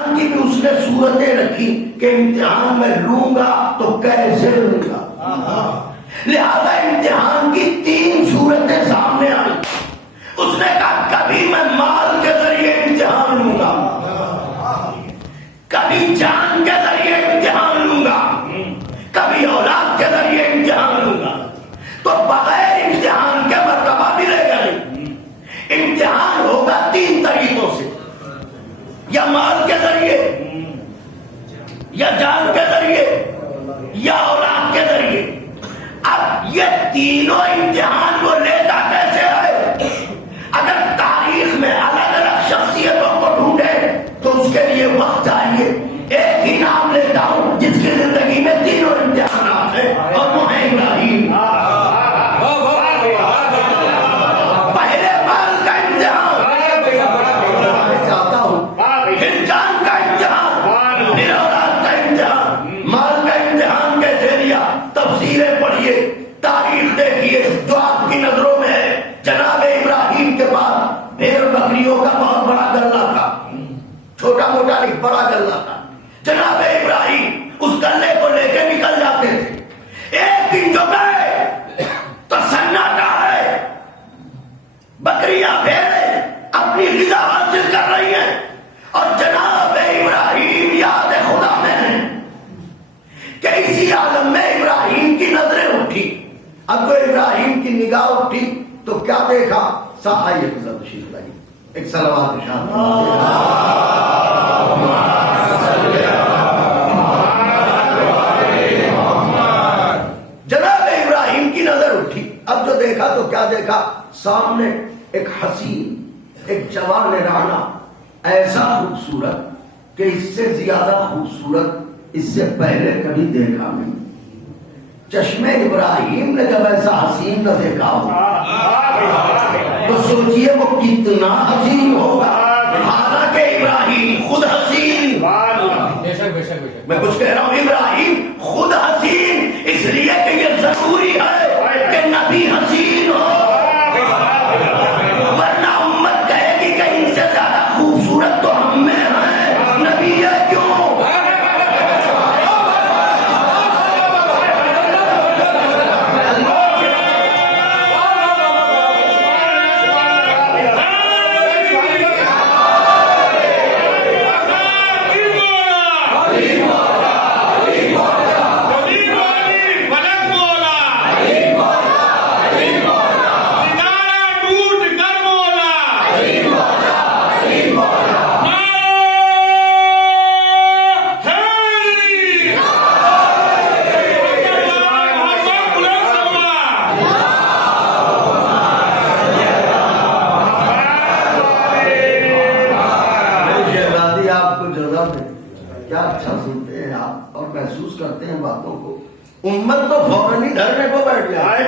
امتحان کی بھی اس نے صورتیں رکھی کہ امتحان میں لوں گا تو کیسے لوں گا. لہذا امتحان کی 3 صورتیں سامنے آئی. اس نے کہا کبھی میں مال کے ذریعے امتحان لوں گا, کبھی جان کے ذریعے امتحان لوں گا, کبھی اولاد کے ذریعے امتحان لوں گا. تو بغیر امتحان کے مرتبہ ملے گا نہیں. امتحان ہوگا 3 طریقوں سے, یا مال کے ذریعے, یا جان کے ذریعے, یا اولاد کے ذریعے. اب یہ تینوں امتحان وہ لیتا کیسے ہے؟ اگر تاریخ میں الگ الگ شخصیتوں کو ڈھونڈے تو اس کے لیے وقت چاہیے. ایک ہی نام لیتا ہوں جس کی زندگی میں تینوں امتحانات ہیں, اور وہ ہے ابراہیم. پہلے مال کا امتحان, چاہتا ہوں پھر جان کا امتحان, پھر اولاد کا امتحان. مال کا امتحان کیسے لیا؟ تفسیریں پڑھیے, تاریخ دیکھیے جو آپ کی نظروں میں ہے. جناب ابراہیم کے پاس بھیڑ بکریوں کا بہت بڑا غلہ تھا, چھوٹا موٹا نہیں, بڑا غلہ تھا. جناب ابراہیم اس غلے کو لے کے نکل جاتے تھے. ایک دن جو گئے تو سناٹا ہے, بکریاں بھیڑیں اپنی غذا حاصل کر رہی ہیں, اور جناب ابراہیم یاد خدا میں ہیں کہ اسی عالم میں ابراہیم کی نظریں اٹھی. اب تو ابراہیم کی نگاہ اٹھی تو کیا دیکھا؟ آئیے تشریف لائیے, ایک صلوات ارشاد. جناب ابراہیم کی نظر اٹھی. اب جو دیکھا تو کیا دیکھا؟ سامنے ایک حسین, ایک جوان رانا, ایسا خوبصورت کہ اس سے زیادہ خوبصورت اس سے پہلے کبھی دیکھا نہیں. چشم ابراہیم نے جب ایسا حسین نہ دیکھا ہو تو سوچئے وہ کتنا حسین ہوگا. حالانکہ ابراہیم خود حسین, میں کچھ کہہ رہا ہوں, ابراہیم خود حسین, اس لیے کہ یہ ضروری ہے کہ نبی حسین ہو, ورنہ امت کہے گی کہ ان سے زیادہ خوبصورت تو ہم میں ہیں, نبی ہے کیوں؟ امت تو فوراً ہی دھرنے کو بیٹھ جائے.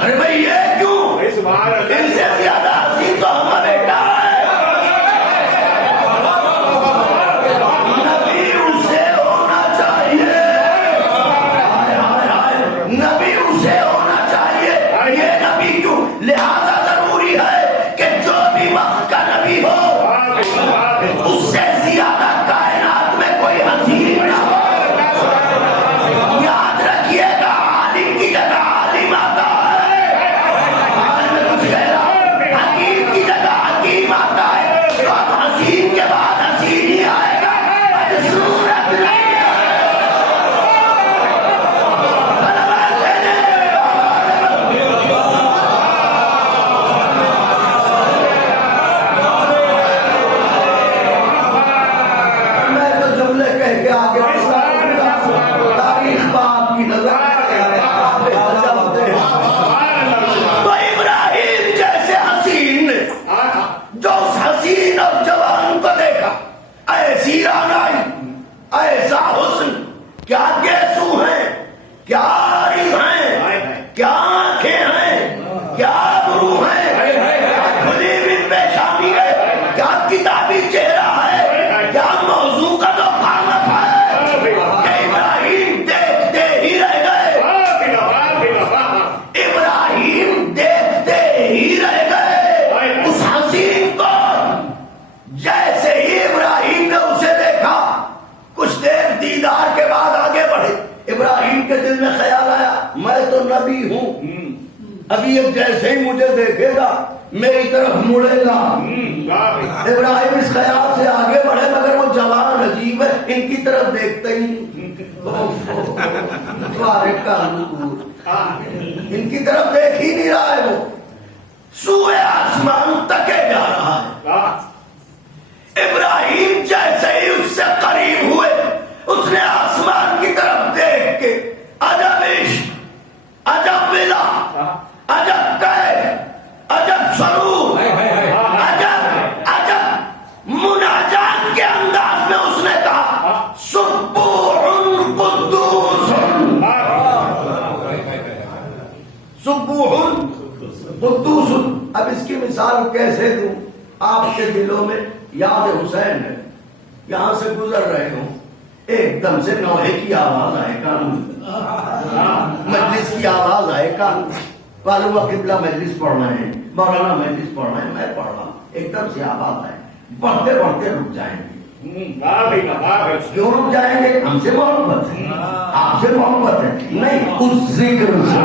ارے بھائی یہ کیوں؟ ان سے زیادہ حسین تو ہمارا بیٹا ہے. نبی اسے ہونا چاہیے, نبی اسے ہونا چاہیے. یہ نبی کیوں؟ لہذا ضروری ہے کہ جو بھی وقت کا نبی ہو اس سے زیادہ کائنات میں کوئی حسین نہ ہو. یاد رکھیے گا, عالم کی جگہ عالم آتا ہے, میں کچھ کہہ رہا ہوں, حکیم کی جگہ حکیم آتا ہے. تو اب حسین کے بعد حسین ہی آئے گا, بدصورت نہیں کے دل میں خیال آیا میں تو نبی ہوں، ابھی یہ جیسے ہی مجھے دیکھے گا میری طرف مڑے گا۔ ابراہیم اس خیال سے آگے بڑھے مگر وہ جوان عجیب ہے، ان کی طرف دیکھتے ہی ان کی طرف دیکھ ہی نہیں رہا ہے، وہ سوئے آسمان تکے جا رہا ہے۔ ابراہیم جیسے ہی اس سے قریب ہوئے اس نے آسمان کی طرف دیکھ کے عجب عشق، عجب ولا، عجب کیف، عجب سرور، عجب مناجات کے انداز میں اس نے کہا سبوح قدوس، سبوح قدوس۔ اب اس کی مثال کیسے دوں؟ آپ کے دلوں میں یاد حسین ہے، یہاں سے گزر رہے ہوں ایک دم سے نوحے کی آواز آئے کان، مجلس کی آواز آئے کان، معلوم قبلہ مجلس پڑھ رہے ہیں، مولانا مجلس پڑھ رہے ہیں، میں پڑھ رہا ہوں، ایک دم سے آواز آئے، پڑھتے پڑھتے رک جائیں گے۔ کیوں رک جائیں گے؟ ہم سے محبت ہے، آپ سے محبت ہے، نہیں اس ذکر سے۔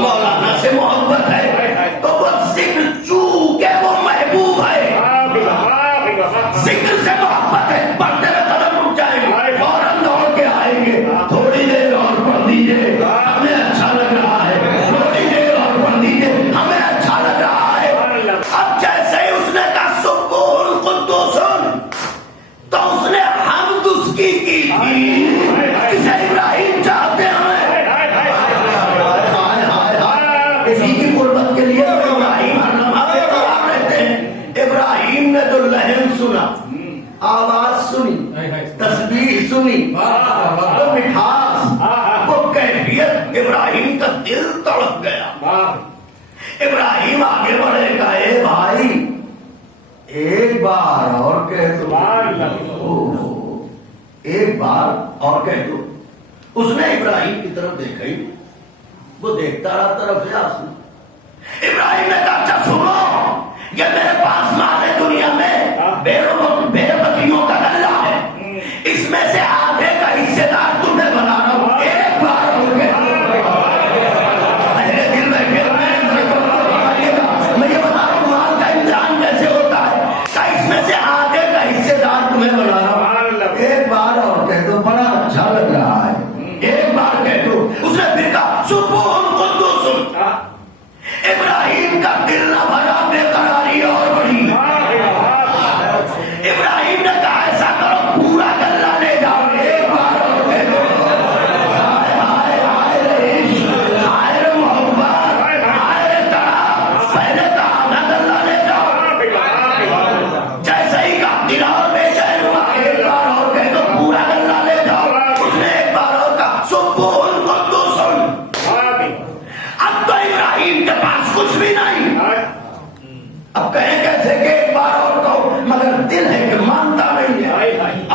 مولانا سے محبت ہے تو وہ ذکر چونکہ وہ محبوب ہے، ذکر سے محبت ہے، پڑھتے میں قدم رک جائیں گے، فوراً دوڑ کے آئیں گے، تھوڑی دیر اور پڑھ دیجیے ہمیں اچھا لگ رہا ہے، تھوڑی دیر اور پڑھ دیجیے ہمیں اچھا لگ رہا ہے۔ اب جیسے ہی اس نے کہا سبوح قدوس تو اس نے حمد اس کی تھی جسے ابراہیم چاہتے ہیں، کسی کی قربت کے لیے ابراہیم ہر لمحہ پہ تیار رہتے ہیں۔ ابراہیم نے جو لہم سنا، آواز سنی، تسبیح سنی، وہ مٹھاس، وہ کیفیت، ابراہیم کا دل تڑپ گیا۔ ابراہیم آگے بڑھے کہا اے بھائی ایک بار اور کہہ دو، ایک بار اور کہہ دو۔ اس نے ابراہیم کی طرف دیکھا ہی، وہ دیکھتا رہا طرف سے آسمان۔ ابراہیم نے کہا اچھا سنو، یہ میرے پاس مال ہے دنیا میں، بے بکریوں کا غلہ ہے، اس میں سے آدھے کا حصے دار تمہیں بنا رہا ہوں، ایک بار ہو گیا۔ میرے دل میں میں یہ بتا رہا ہوں مال کا امتحان کیسے ہوتا ہے، کہ اس میں سے آدھے کا حصے دار تمہیں بنا رہا ہوں، ایک بار اور کہہ دو، بڑا اچھا لگ رہا ہے، ایک بار کہہ دو۔ اس نے پھر کہا سبوح قدوس۔ ابراہیم کا دل نہ بھرا، بے قراری اور بڑھی۔ ابراہیم نے کہا ایسا کرو پورا گلہ لے جاؤ، ایک بار اور کہہ دو۔ ہائے رے عشق، ہائے رے محبت، ہائے رے تڑپ، پہلے کا آدھا گلہ لے جاؤ۔ جیسے ہی کا دل اور بے چین ہوا، ایک بار اور کہہ دو پورا گلہ لے جاؤ۔ اس نے ایک بار اور کہا سبوح قدوس۔ اب تو ابراہیم کے پاس کچھ بھی نہیں، اب کہیں کیسے کہ ایک بار اور کہو، مگر دل ہے کہ مانتا نہیں ہے۔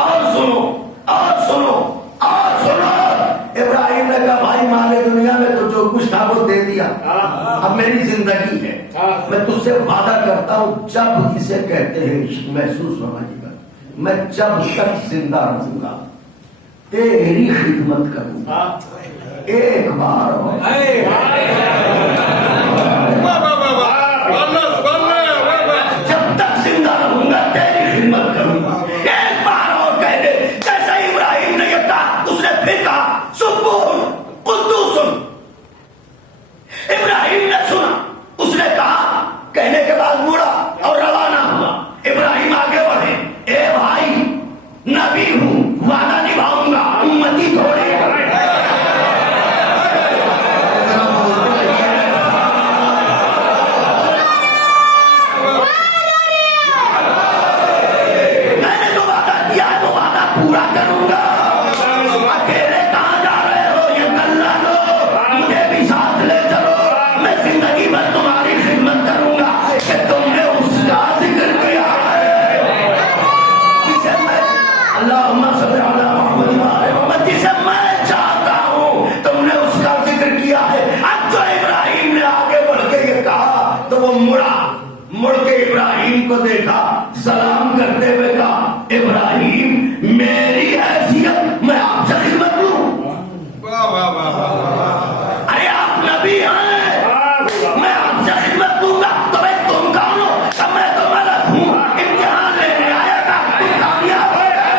اور سنو اور سنو اور سنو۔ ابراہیم نے کہا بھائی مال دنیا میں تو جو کچھ تھا وہ دے دیا، اب میری زندگی ہے، میں تجھ سے وعدہ کرتا ہوں جب اسے کہتے ہیں عشق محسوس ہونا چاہیے، میں جب تک زندہ رہوں گا تیری خدمت کروں گا، ایک بار جب تک زندہ رہوں گا تیری خدمت کروں گا، ایک بار اور کہہ دے۔ جیسا ابراہیم نے یہ کہا اس نے پھر کہا سبوح قدوس۔ ابراہیم نے سنا، اس نے کہا، کہنے کے بعد مڑا اور روانہ ہوا۔ ابراہیم آگے بڑھے، اے بھائی نبی ہوں، وعدہ نبھاؤں گا، امتی تھوڑی پورا کروں گا۔ اکیلے کہاں جا رہے ہو؟ یہ گلہ لو، مجھے بھی ساتھ لے چلو، میں زندگی بھر تمہاری خدمت کروں گا کہ تم نے اس کا ذکر کیا ہے جسے میں اللہم صلی علی محمد جسے میں چاہتا ہوں، تم نے اس کا ذکر کو دیکھا, سلام کرتے ہوئے کہا ابراہیم میری حیثیت میں آپ سے خدمت لوں. ارے آپ نبی ہیں, میں آپ سے خدمت دوں گا تو میں تم کون ہو؟ میں تو ملک ہوں, امتحان لینے آیا تھا, تم کامیاب ہو گئے.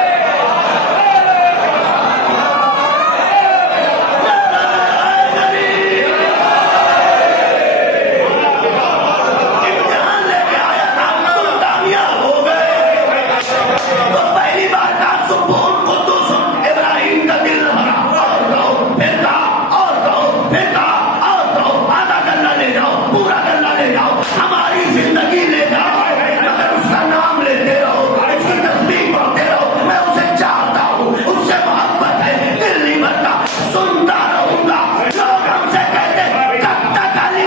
امتحان لینے آیا تھا, تم کامیاب ہو گئے. تو پہلی بار کا سکون قدوس ابراہیم کا دل نہ بھرا, اور کہو پھر کہا, اور کہو پھر کہا, اور کہو آدھا گلہ لے جاؤ, پورا گلہ لے جاؤ, ہماری زندگی لے جاؤ, مگر اس کا نام لیتے رہو, اس کی تسبیح پڑھتے رہو. میں اسے چاہتا ہوں, اس سے محبت ہے, دل نہیں بھرتا, سنتا رہوں گا. لوگ ہم سے کہتے کب تک علی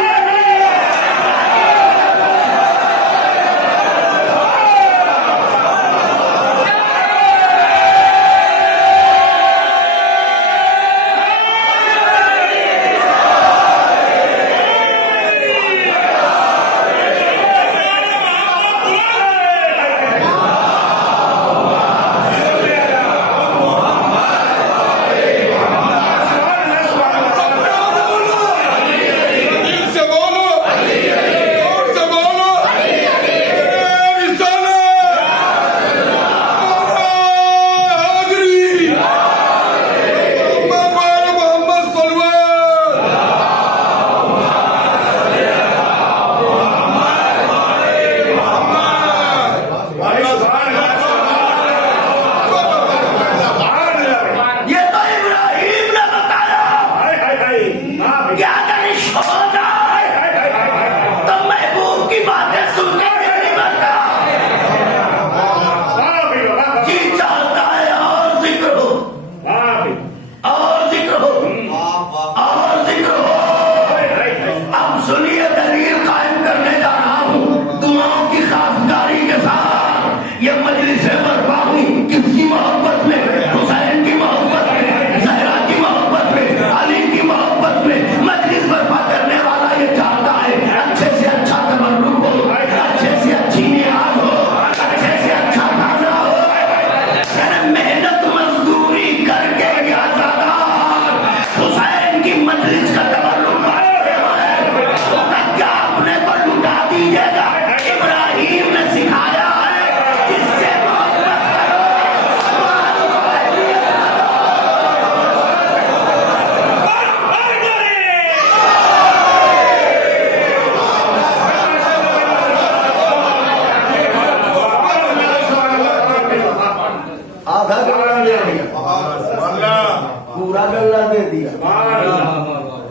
پورا گلہ دے دیا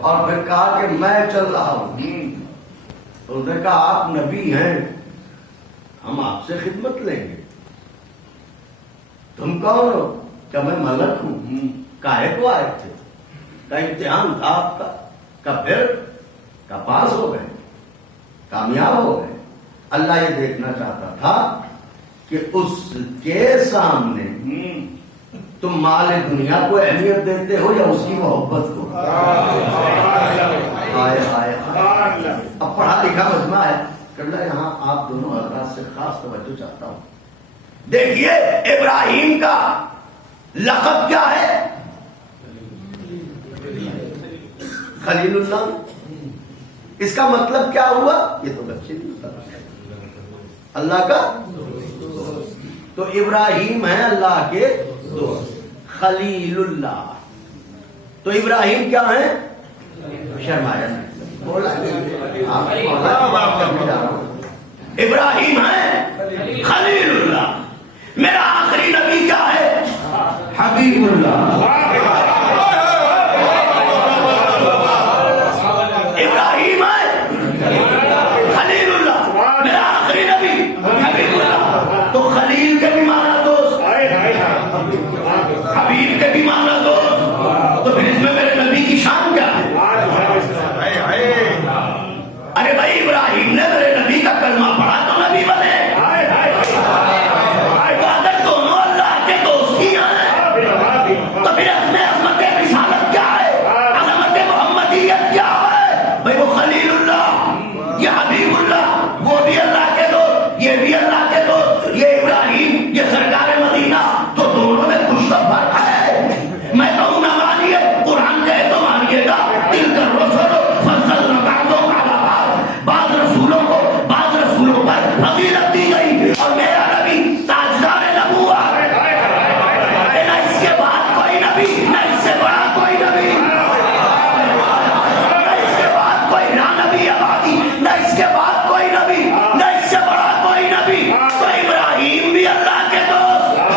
اور پھر کہا کہ میں چل رہا ہوں. تو انہوں نے کہا آپ نبی ہیں, ہم آپ سے خدمت لیں گے. تم کون ہو؟ کہ میں ملک ہوں. کاہے کو آئے تھے؟ کا امتحان تھا آپ کا پھر کا پاس ہو گئے, کامیاب ہو گئے. اللہ یہ دیکھنا چاہتا تھا کہ اس کے سامنے تم مال دنیا کو اہمیت دیتے ہو یا اس کی محبت کو. اب پڑھا لکھا مجمع ہے, کرنا یہاں آپ دونوں حضرات سے خاص توجہ چاہتا ہوں. دیکھیے ابراہیم کا لقب کیا ہے؟ خلیل اللہ. اس کا مطلب کیا ہوا؟ یہ تو بچے اللہ کا. تو ابراہیم ہے اللہ کے دوست, خلیل اللہ. تو ابراہیم کیا ہے؟ شرمایا ابراہیم ہے خلیل اللہ. میرا آخری نبی کیا ہے؟ حبیب اللہ. ابراہیم ہے خلیل اللہ, میرا آخری نبی حبیب اللہ. تو خلیل کے بھی مانا دوست, حبیب کے بھی مانا دوست, تو پھر اس میں میرے نبی کی شان کیا ہے؟ ارے بھائی ابراہیم نے میرے نبی کا کلمہ پڑھا تو نبی بنے. تو اگر دونوں اللہ کے دوست ہی ہیں تو پھر اس میں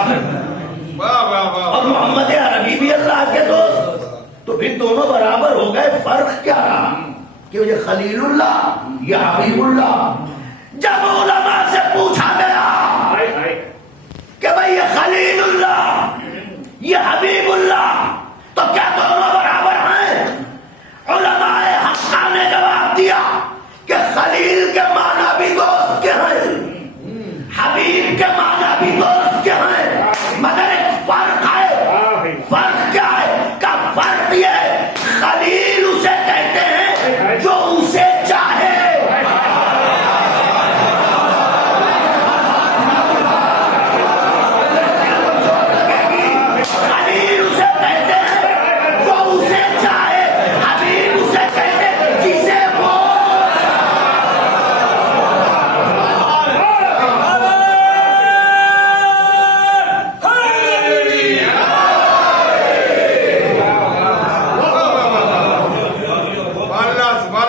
اور محمد عربی بھی اللہ کے دوست، تو پھر دونوں برابر ہو گئے. فرق کیا رہا کہ یہ خلیل اللہ یہ حبیب اللہ. جب علماء سے پوچھا گیا کہ بھئی یہ خلیل اللہ یہ حبیب اللہ تو کیا دونوں برابر ہیں؟ علماء حقہ نے جواب دیا کہ خلیل کے معنی بھی دوست کے ہیں، حبیب کے معنی بھی دوست کے ہیں، مگر ایک فرق ہے. فرق کیا ہے؟ کا فرق یہ ہے خلیل اسے کہتے ہیں جو اسے چاہے. خلیل اسے کہتے ہیں جو اسے چاہے، حبیب اسے کہتے ہیں جسے وہ.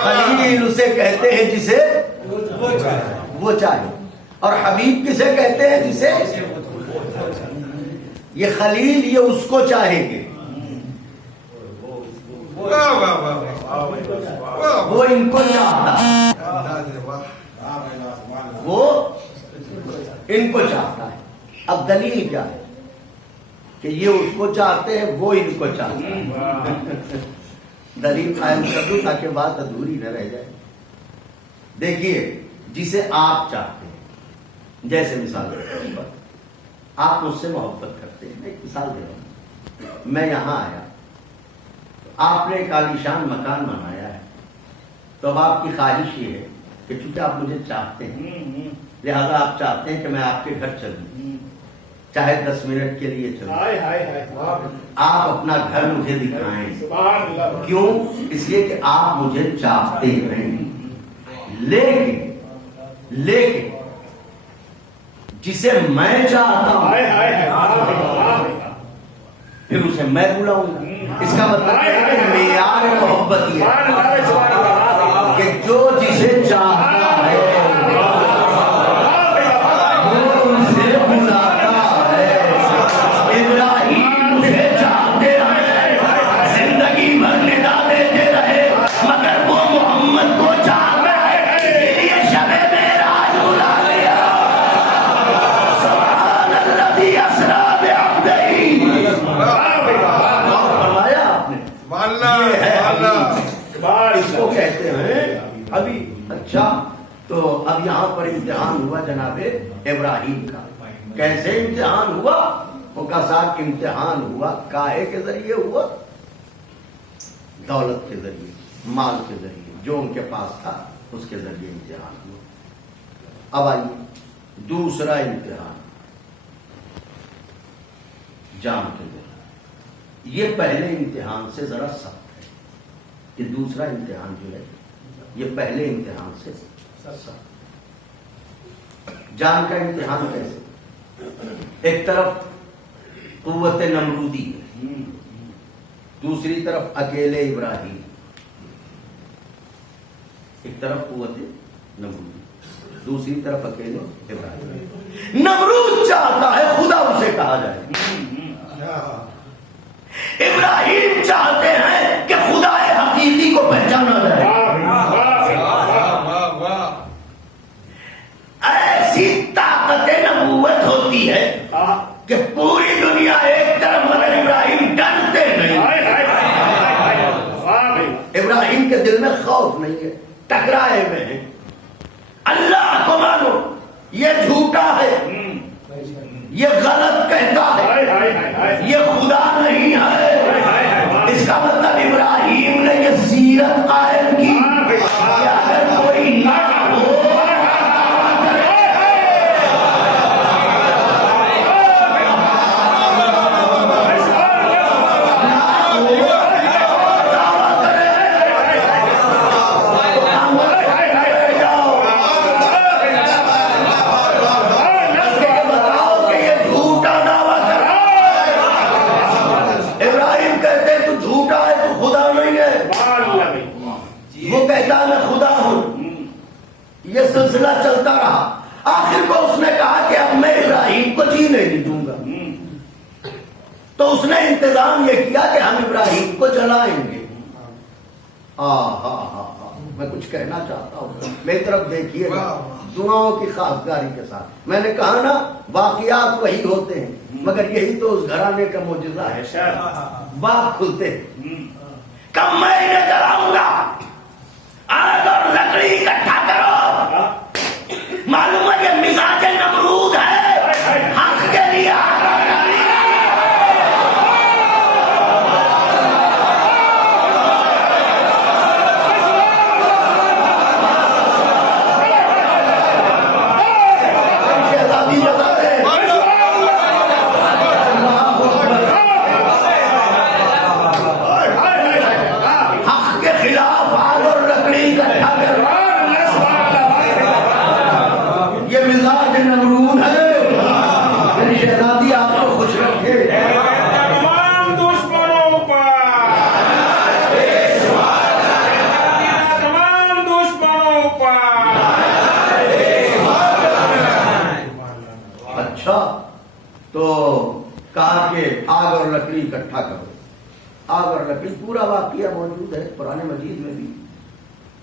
خلیل اسے کہتے ہیں جسے وہ چاہے، اور حبیب کسے کہتے ہیں جسے. یہ خلیل یہ اس کو چاہیں گے، وہ ان کو چاہتا ہے، وہ ان کو چاہتا ہے. اب دلیل کیا ہے کہ یہ اس کو چاہتے ہیں وہ ان کو چاہتا ہے؟ دلیل قائم کر دوں تاکہ بات ادھوری نہ رہ جائے. دیکھیے جسے آپ چاہتے ہیں، جیسے مثال کے طور پر آپ مجھ سے محبت کرتے ہیں. ایک مثال دے رہا ہوں، میں یہاں آیا، آپ نے ایک عالیشان مکان بنایا ہے، تو اب آپ کی خواہش یہ ہے کہ چونکہ آپ مجھے چاہتے ہیں لہذا آپ چاہتے ہیں کہ میں آپ کے گھر چلوں، چاہے 10 منٹ کے لیے چلوں. آپ اپنا گھر مجھے دکھائیں. کیوں؟ اس لیے کہ آپ مجھے چاہتے ہیں. لیکن جسے میں چاہتا ہوں پھر اسے میں بلاؤں گا. اس کا مطلب ہے کہ معیار محبت یہ ہے کہ جو جسے چاہتا ہے وہ اسے بلاتا ہے. ابراہیم اسے چاہتے ہیں، زندگی بھر ندا دیتے رہے، مگر وہ محمد کو چاہتا ہے، اس لیے شب معراج بلا لیا. سبحان الذی اسریٰ بعبدہ. فرمایا آپ نے یہ ہے اس کو کہتے ہیں ابھی. اچھا تو اب یہاں پر امتحان ہوا جناب ابراہیم کا. کیسے امتحان ہوا؟ وہ کا ساتھ امتحان ہوا کاہے کے ذریعے ہوا؟ دولت کے ذریعے، مال کے ذریعے، جو ان کے پاس تھا اس کے ذریعے امتحان ہوا. اب آئیے دوسرا امتحان جان کے ذریعے. یہ پہلے امتحان سے ذرا سخت ہے، کہ دوسرا امتحان جو ہے یہ پہلے امتحان سے سخت. جان کا امتحان کیسے؟ ایک طرف قوت نمرودی ہے، دوسری طرف اکیلے ابراہیم. ایک طرف قوت نمرودی، دوسری طرف اکیلے ابراہیم. نمرود چاہتا ہے خدا اسے کہا جائے، ابراہیم چاہتے ہیں کہ خدا حقیقی کو پہچانا جائے. ایسی طاقت نبوت ہوتی ہے کہ پوری دنیا ایک طرف مگر ابراہیم ڈرتے نہیں. ابراہیم کے دل میں خوف نہیں ہے، ٹکرائے ہوئے ہیں. اللہ کو مانو یہ جھوٹا ہے، یہ غلط کہتا ہے، یہ خدا نہیں ہے. اس کا مطلب ابراہیم نے یہ سیرت قائم کی کہ اگر کوئی نہ ہو تو اس نے انتظام یہ کیا کہ ہم ابراہیم کو جلائیں گے. میں کچھ کہنا چاہتا ہوں، میری طرف دیکھیے دعاؤں کی خاصگاری کے ساتھ. میں نے کہا نا واقعات وہی ہوتے ہیں، مگر یہی تو اس گھرانے کا معجزہ ہے. باغ کھلتے ہیں. کب میں انہیں جلاؤں گا، آگ اور لکڑی اکٹھا کرو. معلوم ہے یہ مزاج نمرود ہے، حق کے لیے آگ اور لکڑی. تو کہا کہ آگ اور لکڑی اکٹھا کرو. آگ اور لکڑی پورا واقعہ موجود ہے قرآن مجید میں بھی.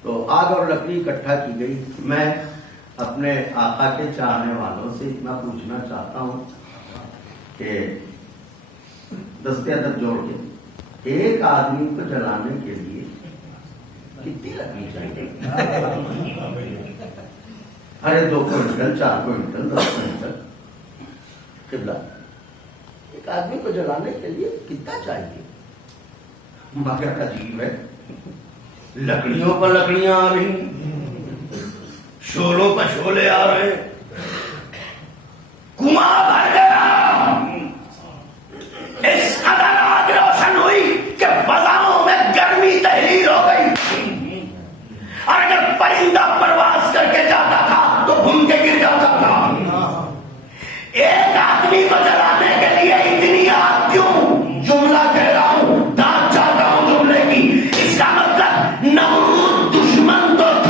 تو آگ اور لکڑی اکٹھا کی گئی. میں اپنے آقا کے چاہنے والوں سے اتنا پوچھنا چاہتا ہوں کہ دستے ادب جوڑ کے ایک آدمی کو جلانے کے لیے کتنی لکڑی چاہیے؟ ارے 2 کوئنٹل 4 کوئنٹل 10 کوئنٹل. قبلہ ایک آدمی کو جلانے کے لیے کتنا چاہیے؟ مگر عجیب ہے، لکڑیوں پر لکڑیاں آ رہی، شولوں پر شولے آ رہے، کنواں بھر گئے.